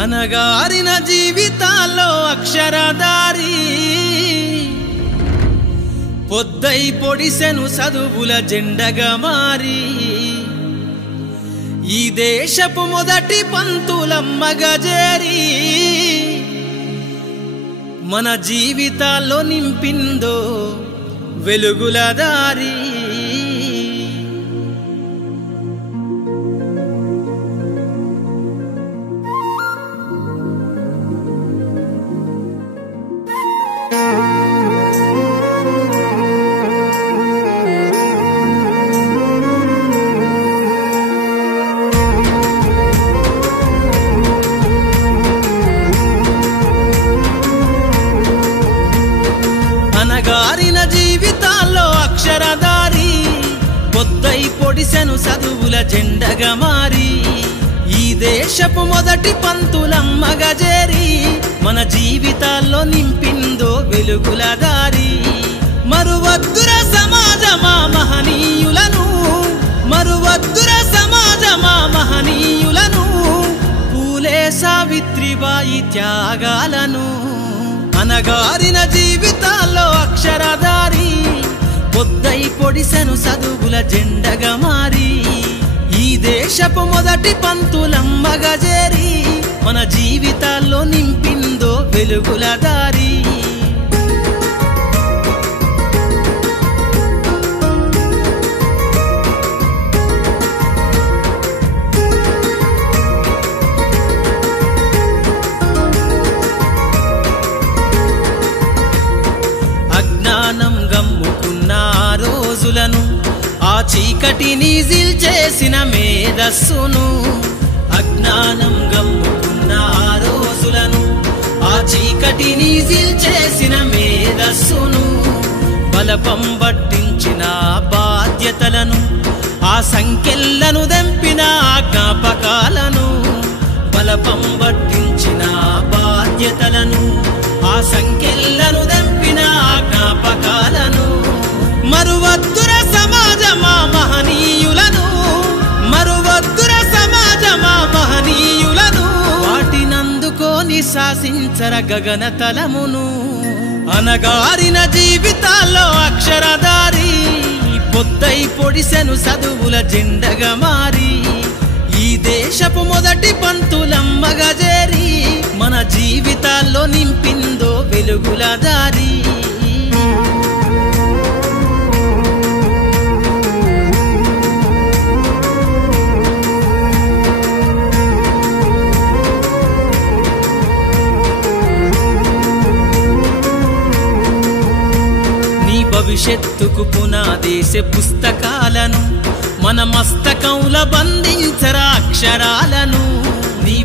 అనగారిన జీవితాల్లో అక్షరదారి పొద్దై పొడిసెను చదువుల జెండగా మారి ఈ దేశపు మొదటి పంతులమ్మగా చేరి మన జీవితాల్లో నింపిందో వెలుగుల దారి అనగారిన జీవితాల్లో అక్షరదారి పొద్దై పొడిసెను చదువుల జెండగా మారి ఈ దేశపు మొదటి పంతులమ్మగా చేరి మన జీవితాల్లో నింపిందో వెలుగుల దారి మరువద్దుర సమాజమా మహనీయులను మరువద్దుర సమాజమా మహనీయులను పూలే సావిత్రిబాయి త్యాగాలను అనగారిన జీవితాల్లో అక్షరదారి పొద్దై పొడిసెను చదువుల జెండగా మారి ఈ దేశపు మొదటి పంతులమ్మగా చేరి మన జీవితాల్లో నింపిందో వెలుగుల దారి అజ్ఞానం గమ్ముకున్న ఆ రోజులను ఆ చీకటిని జిల్చేసిన మేధస్సును అజ్ఞానం గమ్ముకున్న ఆ రోజులను ఆ చీకటిని జిల్చేసిన మేధస్సును బలపం పట్టించిన బాధ్యతలను ఆ సంఖ్యలను దెంపిన జ్ఞాపకాలను బలపం పట్టించిన బాధ్యతలను ఆ సంఖ్యలను దెంపిన జ్ఞాపకాలను మరువద్దుర సమాజమా మహనీయులను మరువద్దుర సమాజమా మహనీయులను వాటినందుకోని శాసించర గగన తలమును అనగారిన జీవితాల్లో అక్షరదారి పొద్దై పొడిసెను చదువుల జెండగా మారి ఈ దేశపు మొదటి పంతులమ్మగా చేరి మన జీవితాల్లో నింపిందో వెలుగుల దారి నీ భవిష్యత్తుకు పునాదేసే పుస్తకాలను మన మస్తకంలో బంధించరా అక్షరాలను